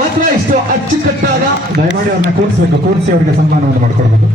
ಮಾತ್ರ ಇಷ್ಟು ಅಚ್ಚುಕಟ್ಟಾದ. ದಯಮಾಡಿ ಅವ್ರನ್ನ ಕೂರಿಸಬೇಕು, ಕೂರಿಸಿ ಅವರಿಗೆ ಸನ್ಮಾನವನ್ನು ಮಾಡಿಕೊಡ್ಬೋದು.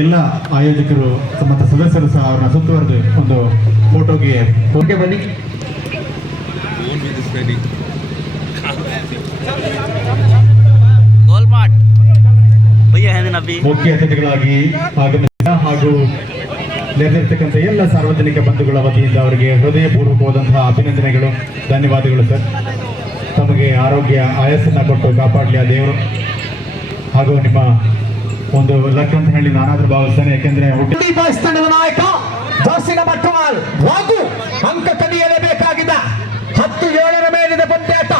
ಎಲ್ಲ ಆಯೋಜಕರು ಮತ್ತು ಸದಸ್ಯರು ಸಹ ಅವ್ರನ್ನ ಸುತ್ತುವರೆದು ಒಂದು ಫೋಟೋಗೆ ಬನ್ನಿ. ಮುಖ್ಯ ಅತಿಥಿಗಳಾಗಿ ಆಗಮಿಸಿದ ಹಾಗೂ ನೆರೆದಿರ್ತಕ್ಕಂಥ ಎಲ್ಲ ಸಾರ್ವಜನಿಕ ಬಂಧುಗಳ ವತಿಯಿಂದ ಅವರಿಗೆ ಹೃದಯಪೂರ್ವಕವಾದಂತಹ ಅಭಿನಂದನೆಗಳು, ಧನ್ಯವಾದಗಳು ಸರ್. ತಮಗೆ ಆರೋಗ್ಯ ಆಯಸ್ಸನ್ನು ಕೊಟ್ಟು ಕಾಪಾಡಲಿ ಆ ದೇವರು. ಹಾಗೂ ನಿಮ್ಮ ಒಂದು ಲಕ್ ಅಂತ ಹೇಳಿ ನಾನಾದ್ರೂ ಭಾವಿಸ್ತೇನೆ, ಯಾಕೆಂದ್ರೆ ತಂಡದ ನಾಯಕ ಜಾಸ್ತಿನ ಬಟ್ಟವಾಲ್ ರಾಘು ಅಂಕ ಕದಿಯಲೇಬೇಕಾಗಿದ್ದ 10-7 ಮೇಲಿನ ಪಂದ್ಯಾಟ.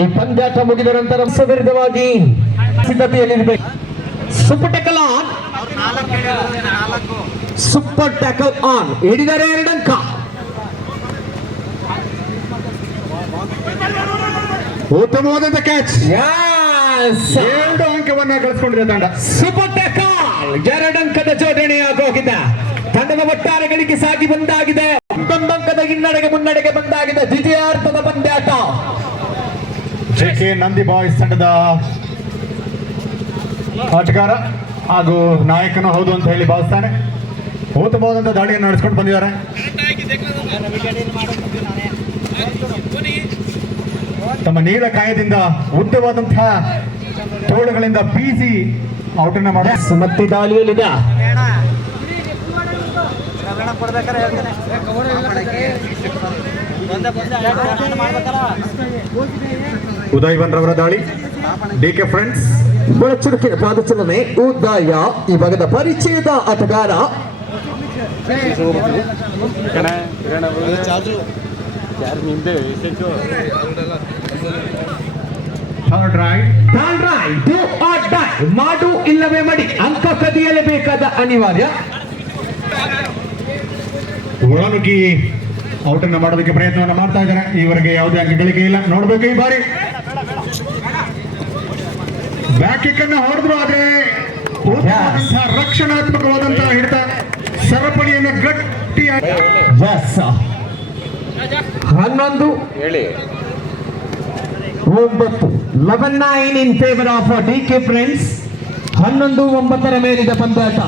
ಈ ಪಂದ್ಯಾಟ ಮುಗಿದ ನಂತರ ವಿರುದ್ಧವಾಗಿ ಸಿದ್ಧತೆಯಲ್ಲಿರಬೇಕು. ಸೂಪರ್ ಟ್ಯಾಕಲ್ ಆನ್ ಹಿಡಿದರೆ 2 ಅಂಕ. ಉತ್ತಮವಾದಂತ ಕ್ಯಾಚ್, 2 ಅಂಕವನ್ನ ಗಳಿಸಿಕೊಂಡಿದೆ ತಂಡ. ಸೂಪರ್ ಟ್ಯಾಕಲ್ 2 ಅಂಕದ ಜೋಡಣೆಯಾಗೋಗಿದೆ. ತಂಡದ ಒಟ್ಟಾರೆ ಗಳಿಕೆ ಸಾಗಿ ಬಂದಾಗಿದೆ. 11 ಅಂಕದ ಮುನ್ನಡೆಗೆ ಬಂದಾಗಿದೆ ದ್ವಿತೀಯಾರ್ಧದ ಪಂದ್ಯಾಟ. ಜೆಕೆ ನಂದಿ ಬಾಯ್ಸ್ ತಂಡದ ಆಟಗಾರ ಹಾಗೂ ನಾಯಕನು ಹೌದು ಅಂತ ಹೇಳಿ ಭಾವಿಸ್ತಾನೆ. ಉತ್ತಮವಾದಂತಹ ದಾಳಿಯನ್ನು ನಡೆಸ್ಕೊಂಡು ಬಂದಿದ್ದಾರೆ. ತಮ್ಮ ನೀಳ ಕಾಯದಿಂದ ಉದ್ದವಾದಂತಹ ತೋಳುಗಳಿಂದ ಬೀಸಿ ಔಟನ್ನ ಮಾಡಿ ಮತ್ತೆ ದಾಳಿಯಲ್ಲಿದೆ. ಉದಯ್ ರವರ ದಾಳಿ, ಡಿಕೆ ಫ್ರೆಂಡ್ಸ್ ಮೊಳಚುರುಕಿನ ಪಾದಚಲನೆ. ಉದಯ ಈ ಭಾಗದ ಪರಿಚಯದ ಆಟಗಾರ. ಮಾಡು ಇಲ್ಲವೇ ಮಡಿ, ಅಂಕ ಕದಿಯಲೇಬೇಕಾದ ಅನಿವಾರ್ಯ. ಒಳನುಗ್ಗಿ ಔಟನ್ನ ಮಾಡೋದಕ್ಕೆ ಪ್ರಯತ್ನವನ್ನ ಮಾಡ್ತಾ ಇದ್ದಾರೆ. ಈವರೆಗೆ ಯಾವುದೇ ಅಂಕ ಗಳಿಕೆ ಇಲ್ಲ. ನೋಡ್ಬೇಕು ಈ ಬಾರಿ ಬ್ಯಾಕ್ ಕಿಕ್ ಅನ್ನು ಹೊಡೆದ್ರು, ಆದ್ರೆ ರಕ್ಷಣಾತ್ಮಕವಾದಂತಹ ಹಿಡಿತ, ಸರಪಳಿಯನ್ನು ಗಟ್ಟಿಯಾಗಿ 11-9 in favour of D K friends. 11-9 ಮೇಲಿದ ಪಂದ್ಯಾಟ.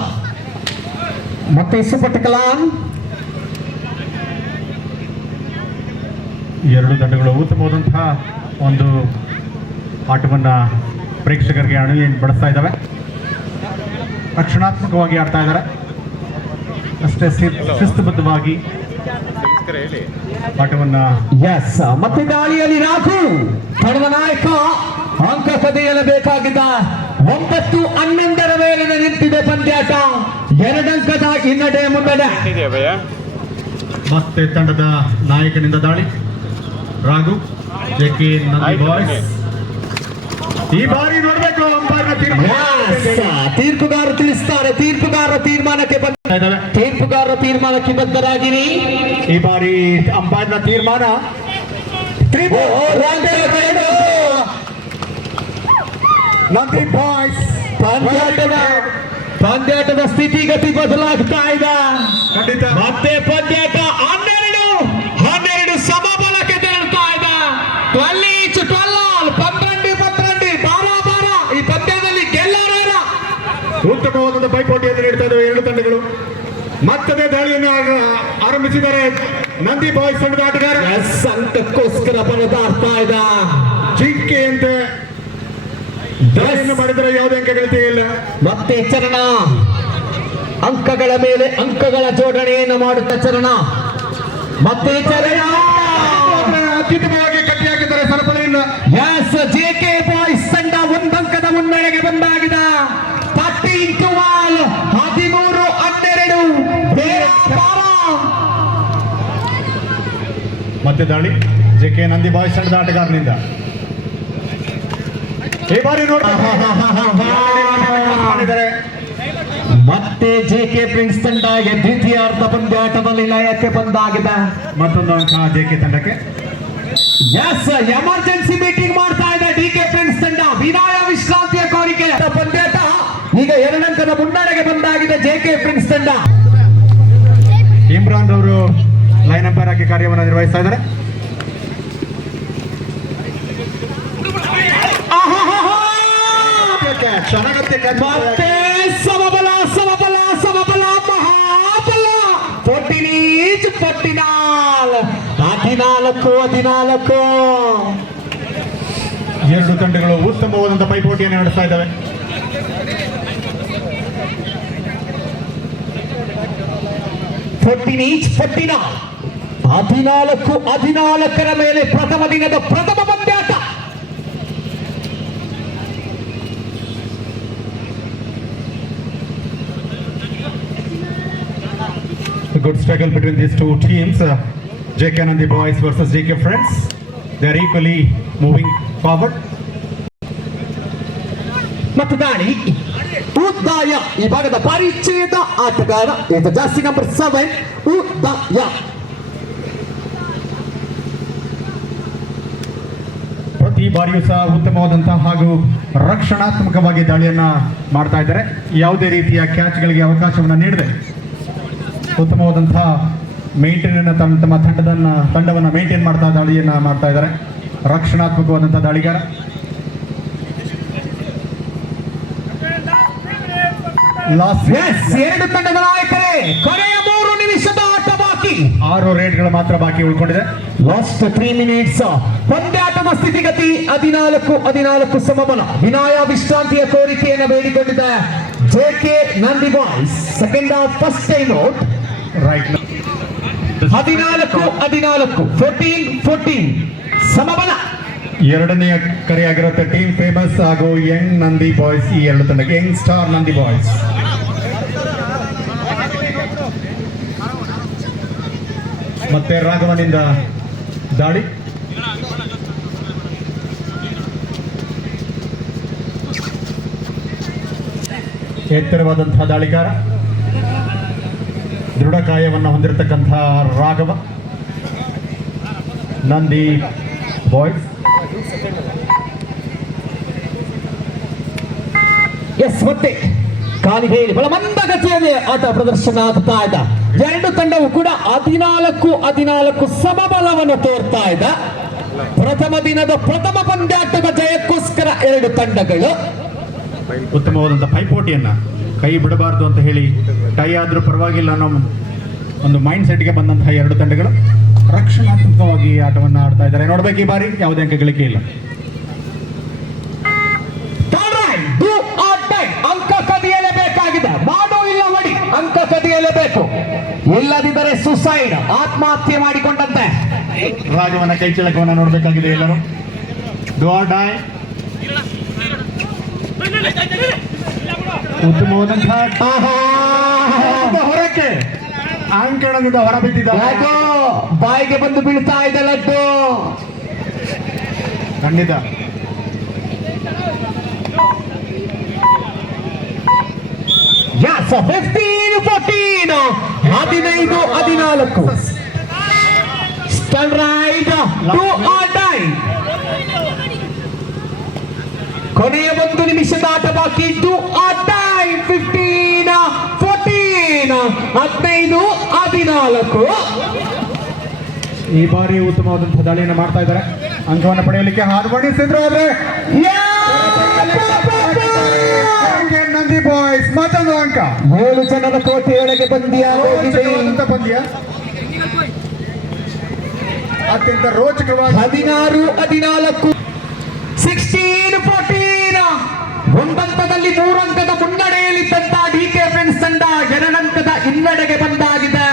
ಮತ್ತೆ ಸೂಪರ್ ಟ್ಯಾಕಲ್ ಆನ್. 2 ತಂಡಗಳು ಉತ್ತಮವಾದಂತಹ ಒಂದು ಆಟವನ್ನ ಪ್ರೇಕ್ಷಕರಿಗೆ ಬಡಿಸ್ತಾ ಇದ್ದಾವೆ. ರಕ್ಷಣಾತ್ಮಕವಾಗಿ ಆಡ್ತಾ ಇದ್ದಾರೆ, ಅಷ್ಟೇ ಶಿಸ್ತುಬದ್ಧವಾಗಿ ಆಟವನ್ನ. ಮತ್ತೆ ದಾಳಿಯಲ್ಲಿ ರಾಘು ತಂಡದ ನಾಯಕ ಅಂಕ ಕದಿಯಲೇಬೇಕಾಗಿದ್ದ. 9-11 ಮೇಲಿನ ನಿಂತಿದೆ ಪಂದ್ಯಾಟ. 2 ಅಂಕದ ಹಿನ್ನಡೆ ಮುನ್ನಡೆ. ಮತ್ತೆ ತಂಡದ ನಾಯಕನಿಂದ ದಾಳಿ ರಾಘು, ಜೆಕೆ ನಂದಿ ಬಾಯ್ಸ್. ಈ ಬಾರಿ ನೋಡಬೇಕು ತೀರ್ಪುಗಾರರು ತಿಳಿಸ್ತಾರೆ. ತೀರ್ಪುಗಾರರ ತೀರ್ಮಾನಕ್ಕೆ ಬದ್ಧರಾಗಿರಿ. ಈ ಬಾರಿ ಅಂಪೈರ್ನ ತೀರ್ಮಾನ ನಂದಿ ಬಾಯ್ಸ್. ಪಂದ್ಯಾಟದ ಸ್ಥಿತಿಗತಿ ಬದಲಾಗ್ತಾ ಇದೆ. ಖಂಡಿತ ಮತ್ತೆ ಪಂದ್ಯಾಟ 12 ಸಮಬಲಕ್ಕೆ ತೆರಳ್ತಾ ಇದೆ. 12-12, 12-12, 12. ಈ ಪಂದ್ಯದಲ್ಲಿ ಗೆಲ್ಲೋರ ಉತ್ತಮವಾದ ಪೈಪೋಟಿಯನ್ನು ನೀಡ್ತಾ ಇದ್ದಾವೆ 2 ತಂಡಗಳು. ಮತ್ತದೇ ದಾಳಿಯನ್ನು ಆರಂಭಿಸಿದ್ದಾರೆ ನಂದಿ ಬಾಯ್ಸ್ ತಂಡದ ಆಟಗಾರ. ಅಂಕಕ್ಕೋಸ್ಕರ ಪರದಾಡ್ತಾ ಇದ್ದ ಜಿಂಕೆಯಂತೆ ದಾಳಿಯನ್ನು ಮಾಡಿದರೆ ಯಾವುದೇ ಅಂಕ ಗಳಿಕೆ ಇಲ್ಲ. ಮತ್ತೆ ಚರಣ ಅಂಕಗಳ ಮೇಲೆ ಅಂಕಗಳ ಜೋಡಣೆಯನ್ನು ಮಾಡುತ್ತ ಚರಣ. ಮತ್ತೆ ಚರಣ ಅತ್ಯುತ್ತಮವಾಗಿ ಕಟ್ಟಿ ಹಾಕಿದ್ದಾರೆ ಸರಪಳಿಯಿಂದ. ಜೆಕೆ ಬಾಯ್ಸ್ ತಂಡ 1 ಅಂಕದ ಮುನ್ನಡೆಗೆ ಬಂದಾಗಿದೆ. 13-12, 13-12. ಮತ್ತೆ ದಾಳಿ ಜೆಕೆ ನಂದಿ ಬಾಯ್ಸ್ ತಂಡದ ಆಟಗಾರನಿಂದ. ಈ ಬಾರಿ ನೋಡ್ತಾರೆ ಮತ್ತೆ ಜೆಕೆ ಪ್ರಿನ್ಸ್ ತಂಡ ದ್ವಿತೀಯಾರ್ಧ ಪಂದ್ಯಾಟದಲ್ಲಿ ಲಯಕ್ಕೆ ಬಂದಾಗಿದೆ. ಮತ್ತೊಂದು ಅಂಕ ಜೆಕೆ ತಂಡಕ್ಕೆ. ಎಸ್, ಎಮರ್ಜೆನ್ಸಿ ಮೀಟಿಂಗ್ ಮಾಡ್ತಾ ಇದೆ ಡಿಕೆ ಪ್ರಿನ್ಸ್ ತಂಡ. ವಿದಾಯ ವಿಶ್ರಾಂತಿಯ ಕೋರಿಕೆ ಪಂದ್ಯಾಟ ಈಗ 2 ಅಂಕದ ಮುನ್ನಡೆಗೆ ಬಂದಾಗಿದೆ ಜೆಕೆ ಪ್ರಿನ್ಸ್ ತಂಡ. ಇಮ್ರಾನ್ ಅವರು ಲೈನ್ ಅಂಪೈರ್ ಆಗಿ ಕಾರ್ಯವನ್ನು ನಿರ್ವಹಿಸ್ತಾ ಇದ್ದಾರೆ. ಮತ್ತೆ ಸಮಬಲ ಸಮಬಲ ಸಮಬಲ ಮಹಾಬಲ 14 ಎರಡು ತಂಡಗಳು ಉತ್ತಮವಾದಂತಹ ಪೈಪೋಟಿಯನ್ನು ನಡೆಸ್ತಾ ಇದ್ದಾವೆ. ಈಚ್ 14 ಮೇಲೆ ಪ್ರಥಮ ದಿನದ ಪ್ರಥಮ ಪಂದ್ಯಾಟ. A good struggle between these two teams, JK Nandi boys versus JK Friends. They are equally moving forward. ಮತ್ತು ದಾಳಿ ಉದ್ದಾಯ ಈ ಭಾಗದ ಪರಿಚಯದ ಆಟಗಾರ ಜಾಸ್ತಿ ನಂಬರ್ 7 ಉದ್ದಾಯ. ಪ್ರತಿ ಬಾರಿಯೂ ಸಹ ಉತ್ತಮವಾದಂತಹ ಹಾಗೂ ರಕ್ಷಣಾತ್ಮಕವಾಗಿ ದಾಳಿಯನ್ನ ಮಾಡ್ತಾ ಇದ್ದಾರೆ. ಯಾವುದೇ ರೀತಿಯ ಕ್ಯಾಚ್ಗಳಿಗೆ ಅವಕಾಶವನ್ನು ನೀಡದೆ ಉತ್ತಮವಾದಂತಹ ಮೇಂಟೈನ್ ತಮ್ಮ ತಂಡವನ್ನು ಮೇಂಟೈನ್ ಮಾಡ್ತಾ ದಾಳಿಯನ್ನ ಮಾಡ್ತಾ ಇದ್ದಾರೆ. ರಕ್ಷಣಾತ್ಮಕವಾದಂತಹ ದಾಳಿಗಾರ. ಎರಡು ತಂಡದ ನಾಯಕರೇ, ಕೊನೆಯ 3 ನಿಮಿಷದ ಆಟ ಬಾಕಿ. 6 ರೇಡ್ಗಳು ಮಾತ್ರ ಬಾಕಿ ಉಳ್ಕೊಂಡಿದೆ. Last 3 minutes. ಪಂದ್ಯಾಟದ ಸ್ಥಿತಿಗತಿ 14 ಸಮಬಲ. ವಿನಾಯ ವಿಶ್ರಾಂತಿಯ ಕೋರಿಕೆಯನ್ನು ಬೇಡಿಕೊಂಡಿದ್ದ JK Nandi boys. Second half first time out. Right. 14 ಸಮಬಲ. ಎರಡನೆಯ ಕರೆಯಾಗಿರುತ್ತೆ ಟೀಮ್ ಫೇಮಸ್ ಹಾಗೂ ಯಂಗ್ ನಂದಿ ಬಾಯ್ಸ್. ಈ ಎರಡು ತಂಡಕ್ಕೆ ಯಂಗ್ ಸ್ಟಾರ್ ನಂದಿ ಬಾಯ್ಸ್. ಮತ್ತೆ ರಾಘವನಿಂದ ದಾಳಿ. ಎತ್ತರವಾದಂತಹ ದಾಳಿಗಾರ, ದೃಢಕಾಯವನ್ನು ಹೊಂದಿರತಕ್ಕಂತಹ ರಾಘವ ನಂದಿ ಬಾಯ್ಸ್. ಮತ್ತೆ ಕಾಲಿಗೆ ಬಹಳ ಮಂದಗತಿಯಲ್ಲಿ ಆಟ ಪ್ರದರ್ಶನ ಆಗ್ತಾ ಇದ್ದ. ಎರಡು ತಂಡವು ಕೂಡ 14 ಸಮಬಲವನ್ನು ತೋರ್ತಾ ಇದ್ದ. ಪ್ರಥಮ ದಿನದ ಪ್ರಥಮ ಪಂದ್ಯಾಟದ ಜಯಕ್ಕೋಸ್ಕರ ಎರಡು ತಂಡಗಳು ಉತ್ತಮವಾದಂತಹ ಪೈಪೋಟಿಯನ್ನ ಕೈ ಬಿಡಬಾರದು ಅಂತ ಹೇಳಿ ಟೈ ಆದ್ರೂ ಪರವಾಗಿಲ್ಲ ಅನ್ನೋ ಒಂದು ಮೈಂಡ್ ಸೆಟ್ಗೆ ಬಂದಂತಹ ಎರಡು ತಂಡಗಳು ರಕ್ಷಣಾತ್ಮಕವಾಗಿ ಆಟವನ್ನು ಆಡ್ತಾ ಇದ್ದಾರೆ. ನೋಡ್ಬೇಕು ಈ ಬಾರಿ ಯಾವುದೇ ಅಂಕ ಗಳಿಕೆ ಇಲ್ಲ. ಅಂಕ ಕದಿಯಲೇಬೇಕಾಗಿದೆ. ಮಾಡೋ ಇಲ್ಲ ಮಡಿ, ಅಂಕ ಕದಿಯಲೇಬೇಕು. ಇಲ್ಲದಿದ್ದರೆ ಸುಸೈಡ್, ಆತ್ಮಹತ್ಯೆ ಮಾಡಿಕೊಂಡಂತೆ. ರಾಘವನ ಕೈ ಚಳಕವನ್ನು ನೋಡಬೇಕಾಗಿದೆ ಎಲ್ಲರೂ. Do or die. ಉತ್ತಮವಾದಂತಹ ಹೊರಕ್ಕೆ ಅಂಕಣದಿಂದ ಹೊರಬಿದ್ದಿದ್ದಾರೆ. ಬಾಯಿಗೆ ಬಂದು ಬೀಳ್ತಾ ಇದೆ ಲಡ್ಡು. ಖಂಡಿತ. Yes, 15-14, 15-14. Stand right, do or die. ಕೊನೆಯ 1 ನಿಮಿಷದ ಆಟ ಬಾಕಿ. do or die. 15-14, 15-14. ಈ ಬಾರಿ ಉತ್ತಮವಾದಂತಹ ದಾಳಿಯನ್ನು ಮಾಡ್ತಾ ಇದ್ದಾರೆ. ಅಂಕವನ್ನು ಪಡೆಯಲಿಕ್ಕೆ ಹಾದು ಬಡಿಸಿದ್ರು. ಆದ್ರೆ ನಂದಿ ಬಾಯ್ಸ್ ಮತ್ತೊಂದು ಅಂಕ. 7 ಜನರ ಕೋಟೆಯೊಳಗೆ ಪಂದ್ಯ. ಅತ್ಯಂತ ರೋಚಕವಾಗಿ 16-14, 16-14. ಒಂದಂಕದಲ್ಲಿ 3 ಅಂಕದ ಮುನ್ನಡೆಯಲ್ಲಿದ್ದಂತ ಡಿಕೆ ಫ್ರೆಂಡ್ಸ್ ತಂಡ 2 ಅಂಕದ ಹಿನ್ನಡೆಗೆ ಬಂದಾಗಿದೆ.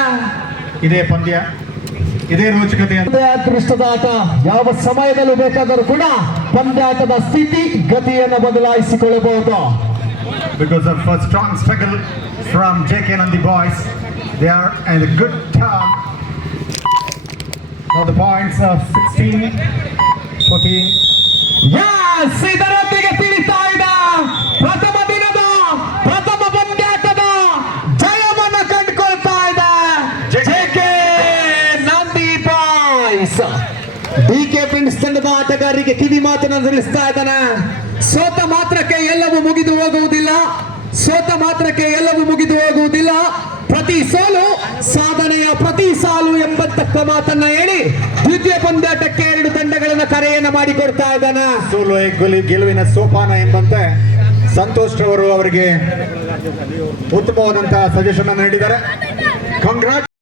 ಇದೇ ಪಂದ್ಯ, ಇದೇ ರೋಚಕತೆ. ಅದೃಷ್ಟದ ಆಟ. ಯಾವ ಸಮಯದಲ್ಲೂ ಬೇಕಾದರೂ ಕೂಡ ಪಂದ್ಯಾಟದ ಸ್ಥಿತಿ ಗತಿಯನ್ನು ಬದಲಾಯಿಸಿಕೊಳ್ಳಬಹುದು. Because of a strong struggle from JK Nandi boys, they are in a good term. Now the points are 16-14. Yes, ಇದರೊಂದಿಗೆ ತಿಳಿತಾ ಇದೆ ಪ್ರಥಮ ದಿನದ ಪ್ರಥಮ ಪಂದ್ಯಾಟದ ಪ್ರಿನ್ಸ್ ಡಿಕೆ ಪ್ರಿನ್ಸ್ ತಂಡದ ಆಟಗಾರರಿಗೆ ಕಿವಿ ಮಾತನ್ನು ತಿಳಿಸ್ತಾ ಇದ್ದಾನೆ. ಸೋತ ಮಾತ್ರಕ್ಕೆ ಎಲ್ಲವೂ ಮುಗಿದು ಹೋಗುವುದಿಲ್ಲ, ಸೋತ ಮಾತ್ರಕ್ಕೆ ಎಲ್ಲವೂ ಮುಗಿದು ಹೋಗುವುದಿಲ್ಲ. ಪ್ರತಿ ಸೋಲು ಸಾಧನೆಯ ಪ್ರತಿ ಸಾಲು ಎಂಬತಕ್ಕ ಮಾತನ್ನ ಹೇಳಿ ದ್ವಿತೀಯ ಪಂದ್ಯಾಟಕ್ಕೆ 2 ತಂಡಗಳನ್ನ ಕರೆಯನ್ನ ಮಾಡಿಕೊಡ್ತಾ ಇದ್ದಾನೆ. ಸೋಲು ಗೆಲುವಿನ ಸೋಪಾನ ಎಂಬಂತೆ ಸಂತೋಷ್ ರವರು ಅವರಿಗೆ ಉತ್ತಮವಾದಂತಹ ಸಜೆಷನ್ ಅನ್ನು ನೀಡಿದ್ದಾರೆ. ಕಂಗ್ರಾಟ್.